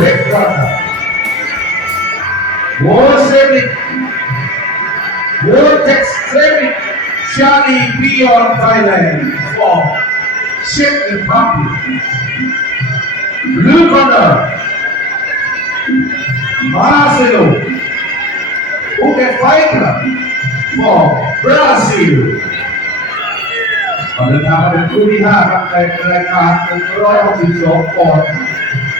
Red Runner. Mozambique. Vortex Traffic. Charlie Beyond Thailand for Czech Republic. Blue Corner. Marcelo. Phuket Fighter for Brazil. ก่อนเดินทางมาเป็นคู่ที่ 5 ครับในรายการ162ปอนด์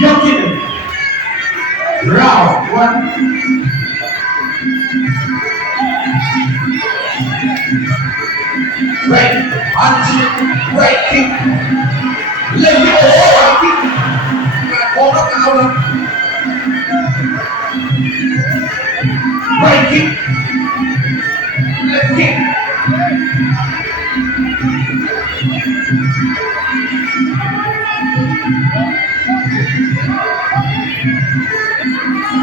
Jokic. Round one. Wait, Anjin, wait, kick. Lên cái ổ, wait, kick. Mà có nó cao lắm. Kick. Lên kick.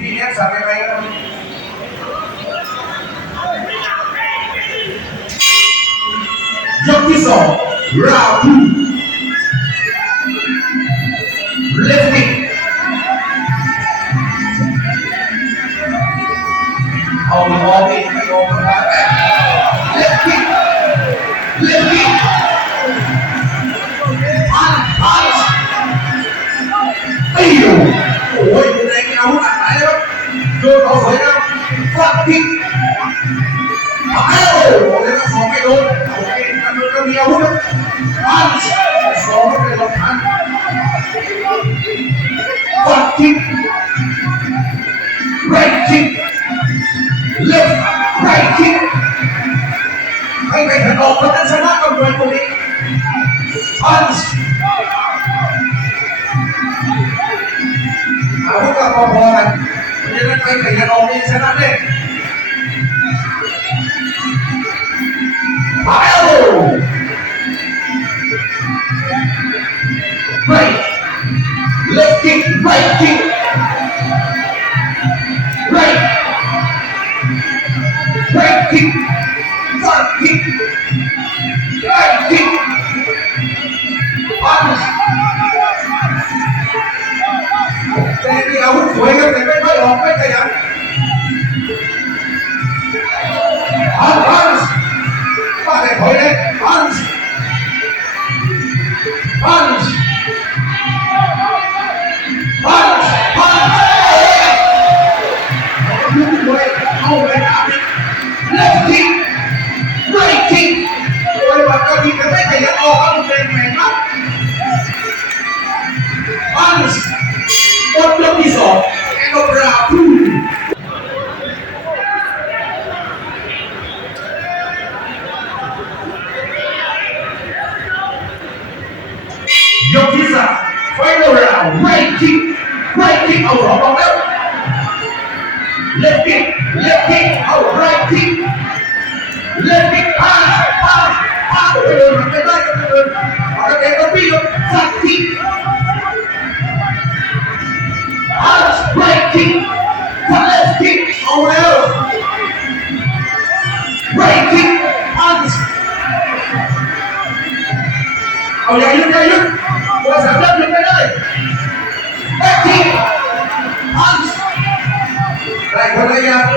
dilihat sampai raya Yokiso Rabu Lifting Allah itu đưa cầu với nhau phạm thị Aero đến là sáu cái đôi ăn được cơm nhiều hút ăn! Sáu cái lòng ăn. Phạm thị right kick left right kick anh phải thật ổn và tân sáng nát cầm quyền của đi punch à hút cả con Demetri dengan audiensnya nanti. Pavel. Right. Left kick, right kick. Right. Right kick. left kick, right kick. Wala ba ka dito ba? Kaya o ang friend mo. Panos, tatlo piso, eko bravo. Yokisa, final round, right kick, right kick, out of left kick, left kick, writing. Let it pass, pass, pass. Ada yang bilang sakti. Us breaking, collecting, or else breaking us. Oh yeah, you yeah, you. What's up, up, up, up? Breaking us. Like what I got.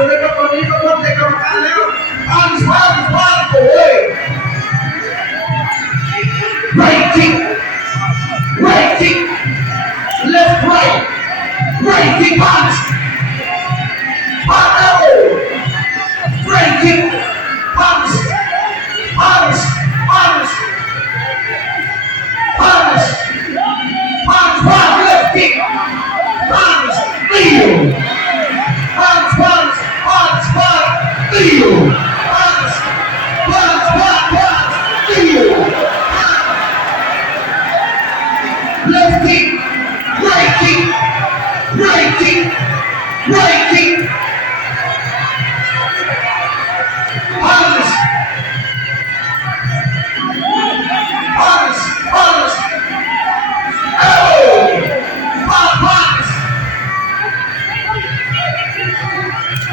fighting, breaking.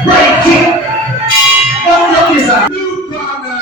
Breaking. Vamos analisar. New corner.